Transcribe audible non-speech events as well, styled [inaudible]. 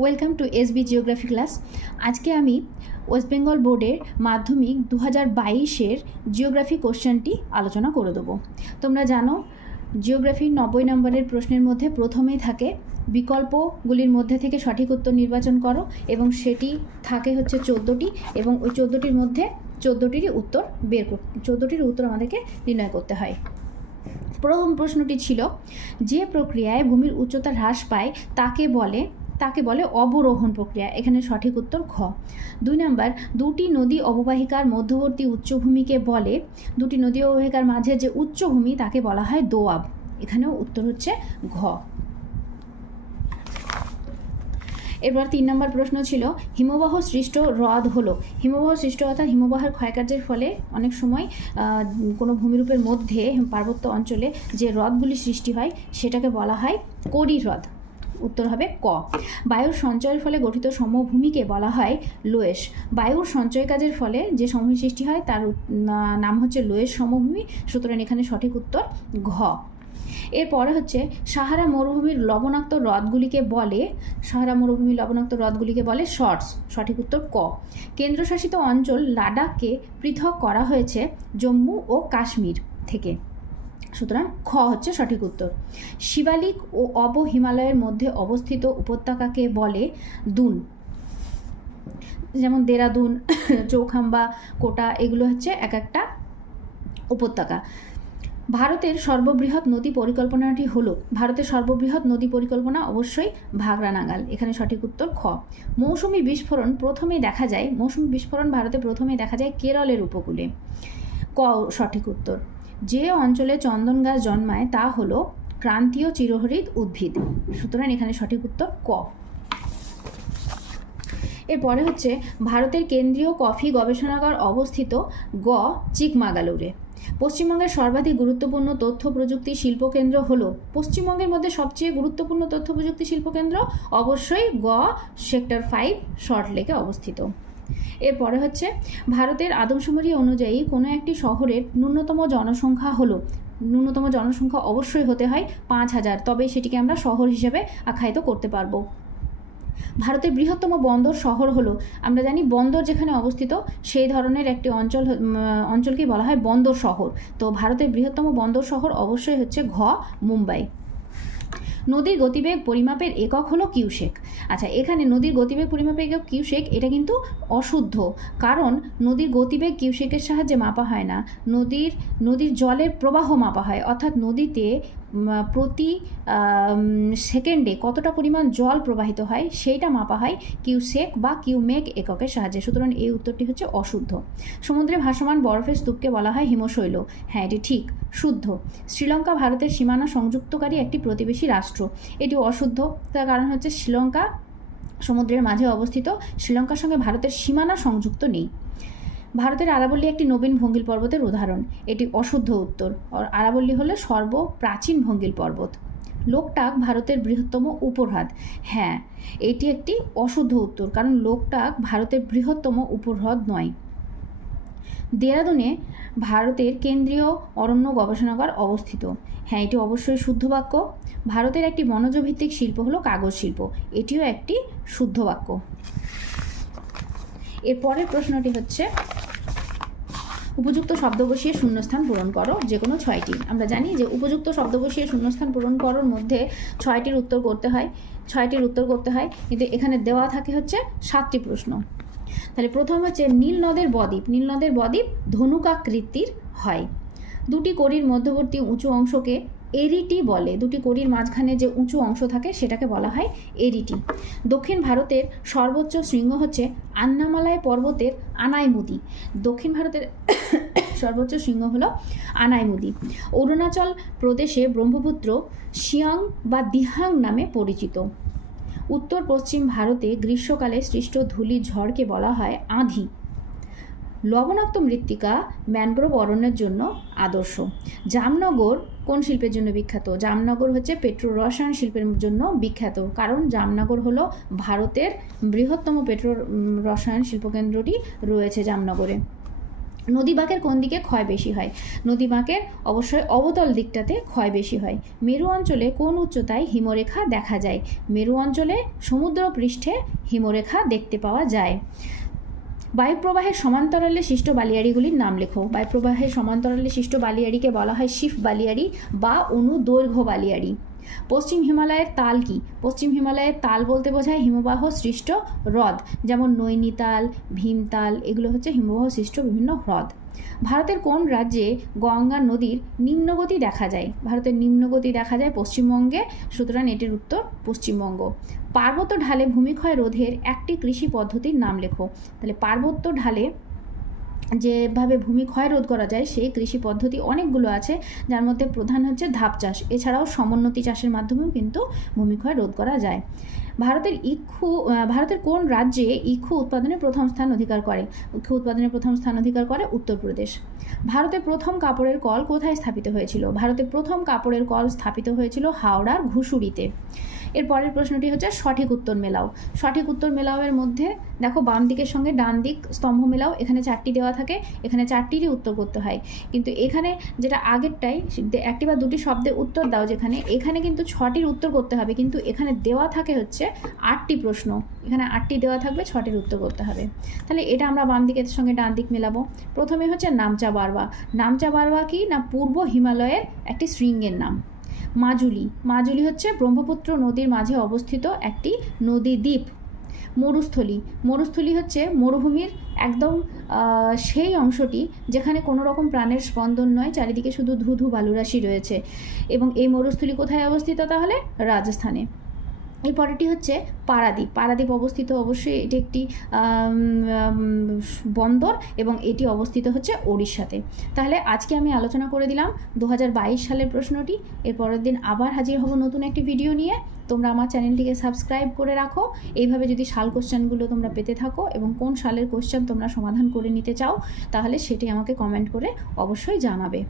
Welcome to SB geography class আজকে আমি West Bengal বোর্ডের মাধ্যমিক দু হাজার বাইশের জিওগ্রাফি কোশ্চেনটি আলোচনা করে দেবো। তোমরা জানো জিওগ্রাফির নব্বই নম্বরের প্রশ্নের মধ্যে প্রথমেই থাকে, বিকল্পগুলির মধ্যে থেকে সঠিক উত্তর নির্বাচন করো এবং সেটি থাকে হচ্ছে চোদ্দোটি এবং ওই চোদ্দোটির মধ্যে চোদ্দোটিরই উত্তর বের কর চোদ্দোটির উত্তর আমাদেরকে নির্ণয় করতে হয়। প্রথম প্রশ্নটি ছিল, যে প্রক্রিয়ায় ভূমির উচ্চতা হ্রাস পায় তাকে বলে তাকে বলে অবরোহণ প্রক্রিয়া। এখানে সঠিক উত্তর খ দুই নাম্বার, দুটি নদী অববাহিকার মধ্যবর্তী উচ্চভূমিকে বলে, দুটি নদী অববাহিকার মাঝে যে উচ্চভূমি তাকে বলা হয় দোয়াব। এখানেও উত্তর হচ্ছে ঘ। এরপর তিন নম্বর প্রশ্ন ছিল, হিমবাহ সৃষ্ট হ্রদ হলো। হিমবাহ সৃষ্ট অর্থাৎ হিমবাহের ক্ষয়কার্যের ফলে অনেক সময় কোনো ভূমিরূপের মধ্যে পার্বত্য অঞ্চলে যে হ্রদগুলি সৃষ্টি হয়, সেটাকে বলা হয় কড়ি হ্রদ। উত্তর হবে ক। বায়ুর সঞ্চয়ের ফলে গঠিত সমভূমিকে বলা হয় লোয়েশ। বায়ুর সঞ্চয় কাজের ফলে যে সমভূমি সৃষ্টি হয় তার নাম হচ্ছে লোয়েশ সমভূমি। সুতরাং এখানে সঠিক উত্তর ঘ। এরপরে হচ্ছে সাহারা মরুভূমির লবণাক্ত হ্রদগুলিকে বলে, সাহারা মরুভূমির লবণাক্ত হ্রদগুলিকে বলে শর্টস। সঠিক উত্তর ক। কেন্দ্রশাসিত অঞ্চল লাদাখকে পৃথক করা হয়েছে জম্মু ও কাশ্মীর থেকে। সুতরাং খ হচ্ছে সঠিক উত্তর। শিবালিক ও অব হিমালয়ের মধ্যে অবস্থিত উপত্যকাকে বলে দুন। যেমন দেরাদুন, [laughs] চৌখাম্বা, কোটা, এগুলো হচ্ছে এক একটা উপত্যকা। ভারতের সর্ববৃহৎ নদী পরিকল্পনাটি হলো, ভারতের সর্ববৃহৎ নদী পরিকল্পনা অবশ্যই ভাগরা নাগাল, এখানে সঠিক উত্তর খ। মৌসুমি বিস্ফোরণ প্রথমেই দেখা যায়, মৌসুমি বিস্ফোরণ ভারতে প্রথমে দেখা যায় কেরলের উপকূলে। ক সঠিক উত্তর। যে অঞ্চলে চন্দন গাছ জন্মায় তা হলো ক্রান্তীয় চিরহরিত উদ্ভিদ। সুতরাং এখানে সঠিক উত্তর ক। এরপরে হচ্ছে ভারতের কেন্দ্রীয় কফি গবেষণাগার অবস্থিত গ, চিকমাগালুরে। পশ্চিমবঙ্গের সর্বাধিক গুরুত্বপূর্ণ তথ্য প্রযুক্তি শিল্পকেন্দ্র হলো পশ্চিমবঙ্গের মধ্যে সবচেয়ে গুরুত্বপূর্ণ তথ্য প্রযুক্তি শিল্পকেন্দ্র অবশ্যই গ, সেক্টর ফাইভ শর্ট লেকে অবস্থিত। এরপরে হচ্ছে, ভারতের আদমশুমারি অনুযায়ী কোনো একটি শহরের ন্যূনতম জনসংখ্যা হলো, ন্যূনতম জনসংখ্যা অবশ্যই হতে হয় পাঁচ হাজার, তবে সেটিকে আমরা শহর হিসেবে আখ্যায়িত করতে পারব। ভারতের বৃহত্তম বন্দর শহর হলো, আমরা জানি বন্দর যেখানে অবস্থিত, সেই ধরনের একটি অঞ্চল অঞ্চলকেই বলা হয় বন্দর শহর। তো ভারতের বৃহত্তম বন্দর শহর অবশ্যই হচ্ছে ঘ, মুম্বাই। নদীর গতিবেগ পরিমাপের একক হলো কিউশেক আচ্ছা এখানে নদীর গতিবেগ পরিমাপের একক কিউশেক এটা কিন্তু অশুদ্ধ। কারণ নদীর গতিবেগ কিউশেকের সাহায্যে মাপা হয় না। নদীর নদীর জলের প্রবাহ মাপা হয়। অর্থাৎ নদীতে প্রতি সেকেন্ডে কতটা পরিমাণ জল প্রবাহিত হয় সেইটা মাপা হয় কিউ সেক বা কিউমেক এককের সাহায্যে। সুতরাং এই উত্তরটি হচ্ছে অশুদ্ধ। সমুদ্রে ভাসমান বরফের স্তূপকে বলা হয় হিমশৈল। হ্যাঁ এটি ঠিক, শুদ্ধ। শ্রীলঙ্কা ভারতের সীমানা সংযুক্তকারী একটি প্রতিবেশী রাষ্ট্র। এটি অশুদ্ধ। তার কারণ হচ্ছে শ্রীলঙ্কা সমুদ্রের মাঝে অবস্থিত। শ্রীলঙ্কার সঙ্গে ভারতের সীমানা সংযুক্ত নেই। ভারতের আরাবল্লী একটি নবীন ভঙ্গিল পর্বতের উদাহরণ। এটি অশুদ্ধ উত্তর। আরাবল্লী হলো সর্বপ্রাচীন ভঙ্গিল পর্বত। লোকটাক ভারতের বৃহত্তম উপহ্রদ হ্যাঁ এটি একটি অশুদ্ধ উত্তর, কারণ লোকটাক ভারতের বৃহত্তম উপহ্রদ নয়। দেরাদুনে ভারতের কেন্দ্রীয় অরণ্য গবেষণাগার অবস্থিত। হ্যাঁ এটি অবশ্যই শুদ্ধ বাক্য। ভারতের একটি বনজ ভিত্তিক শিল্প হলো কাগজ শিল্প। এটিও একটি শুদ্ধ বাক্য। এর পরের প্রশ্নটি হচ্ছে উপযুক্ত শব্দ বসিয়ে শূন্যস্থান পূরণ করো, যে কোনো ছয়টি। আমরা জানি যে উপযুক্ত শব্দ বসিয়ে শূন্যস্থান পূরণ করোর মধ্যে ছয়টির উত্তর করতে হয়, ছয়টির উত্তর করতে হয়, কিন্তু এখানে দেওয়া থাকে হচ্ছে সাতটি প্রশ্ন। তাহলে প্রথম হচ্ছে নীল নদের বদ্বীপ। নীল নদের বদ্বীপ ধনুকাকৃতির হয়। দুটি করির মধ্যবর্তী উঁচু অংশকে এরিটি বলে। দুটি কড়ির মাঝখানে যে উঁচু অংশ থাকে সেটাকে বলা হয় এরিটি। দক্ষিণ ভারতের সর্বোচ্চ শৃঙ্গ হচ্ছে আন্নামালায় পর্বতের আনাইমুদি। দক্ষিণ ভারতের [coughs] সর্বোচ্চ শৃঙ্গ হলো আনাইমুদি। অরুণাচল প্রদেশে ব্রহ্মপুত্র শিয়াং বা দিহাং নামে পরিচিত। উত্তর পশ্চিম ভারতে গ্রীষ্মকালে সৃষ্ট ধূলি ঝড়কে বলা হয় আঁধি। লবণাক্ত মৃত্তিকা ম্যানগ্রোভ অরণ্যের জন্য আদর্শ। জামনগর কোন শিল্পের জন্য বিখ্যাত? জামনগর হচ্ছে পেট্রো রসায়ন শিল্পের জন্য বিখ্যাত, কারণ জামনগর হলো ভারতের বৃহত্তম পেট্রো রসায়ন শিল্পকেন্দ্রটি রয়েছে জামনগরে। নদী বাঁকের কোন দিকে ক্ষয় বেশি হয়? নদী বাঁকের অবশ্যই অবতল দিকটাতে ক্ষয় বেশি হয়। মেরু অঞ্চলে কোন উচ্চতায় হিমরেখা দেখা যায়? মেরু অঞ্চলে সমুদ্র পৃষ্ঠে হিমরেখা দেখতে পাওয়া যায়। বায়ুপ্রবাহের সমান্তরালে সৃষ্ট বালিয়াড়িগুলির নাম লেখো। বায়ুপ্রবাহের সমান্তরালে সৃষ্ট বালিয়াড়িকে বলা হয় শিফ বালিয়াড়ি বা অনু দৈর্ঘ্য বালিয়াড়ি। পশ্চিম হিমালয়ের তাল কি? পশ্চিম হিমালয়ের তাল বলতে বোঝায় হিমবাহ সৃষ্ট হ্রদ, যেমন নৈনিতাল, ভীমতাল, এগুলো হচ্ছে হিমবাহ সৃষ্ট বিভিন্ন হ্রদ। ভারতের কোন রাজ্যে গঙ্গা নদীর নিম্নগতি দেখা যায়? ভারতের নিম্নগতি দেখা যায় পশ্চিমবঙ্গে, সুতরাং এটির উত্তর পশ্চিমবঙ্গ। পার্বত্য ঢালে ভূমিক্ষয় রোধের একটি কৃষি পদ্ধতির নাম লেখো। তাহলে পার্বত্য ঢালে যেভাবে ভূমি ক্ষয় রোধ করা যায়, সেই কৃষি পদ্ধতি অনেকগুলো আছে। যার মধ্যে প্রধান হচ্ছে ধাপ চাষ। এছাড়াও সমোন্নতি চাষের মাধ্যমেও কিন্তু ভূমিক্ষয় রোধ করা যায়। ভারতের ইক্ষু ভারতের কোন রাজ্যে ইক্ষু উৎপাদনে প্রথম স্থান অধিকার করে? ইক্ষু উৎপাদনে প্রথম স্থান অধিকার করে উত্তরপ্রদেশ। ভারতে প্রথম কাপড়ের কল কোথায় স্থাপিত হয়েছিল? ভারতে প্রথম কাপড়ের কল স্থাপিত হয়েছিল হাওড়ার ঘুষুরিতে এর পরের প্রশ্নটি হচ্ছে সঠিক উত্তর মেলাও। সঠিক উত্তর মেলাওয়ের মধ্যে দেখো বাম দিকের সঙ্গে ডান দিক স্তম্ভ মেলাও, এখানে চারটি দেওয়া থাকে, এখানে চারটিরই উত্তর করতে হয়। কিন্তু এখানে যেটা আগেরটাই একটি বা দুটি শব্দে উত্তর দাও যেখানে, এখানে কিন্তু ছটির উত্তর করতে হবে, কিন্তু এখানে দেওয়া থাকে হচ্ছে আটটি প্রশ্ন। এখানে আটটি দেওয়া থাকবে, ছটির উত্তর করতে হবে। তাহলে এটা আমরা বাম দিকের সঙ্গে ডান দিক মেলাবো। প্রথমে হচ্ছে নামচা বারবা নামচা বারবা কি না পূর্ব হিমালয়ের একটি শৃঙ্গের নাম? মাজুলি। মাজুলি হচ্ছে ব্রহ্মপুত্র নদীর মাঝে অবস্থিত একটি নদী দ্বীপ, মরুস্থলী। মরুস্থলী হচ্ছে মরুভূমির একদম সেই অংশটি যেখানে কোনো রকম প্রাণের স্পন্দন নয়, চারিদিকে শুধু ধুধু বালুরাশি রয়েছে। এবং এই মরুস্থলী কোথায় অবস্থিত তাহলে? রাজস্থানে। এই পরেরটি হচ্ছে পারাদ্বীপ। পারাদ্বীপ অবস্থিত অবশ্যই এটি একটি বন্দর এবং এটি অবস্থিত হচ্ছে ওড়িশাতে। তাহলে আজকে আমি আলোচনা করে দিলাম দু হাজার বাইশ সালের প্রশ্নটি। এর পরের দিন আবার হাজির হব নতুন একটি ভিডিও নিয়ে। তোমরা আমার চ্যানেলটিকে সাবস্ক্রাইব করে রাখো। এইভাবে যদি সাল কোশ্চেনগুলো তোমরা পেতে থাকো এবং কোন সালের কোশ্চেন তোমরা সমাধান করে নিতে চাও, তাহলে সেটি আমাকে কমেন্ট করে অবশ্যই জানাবে।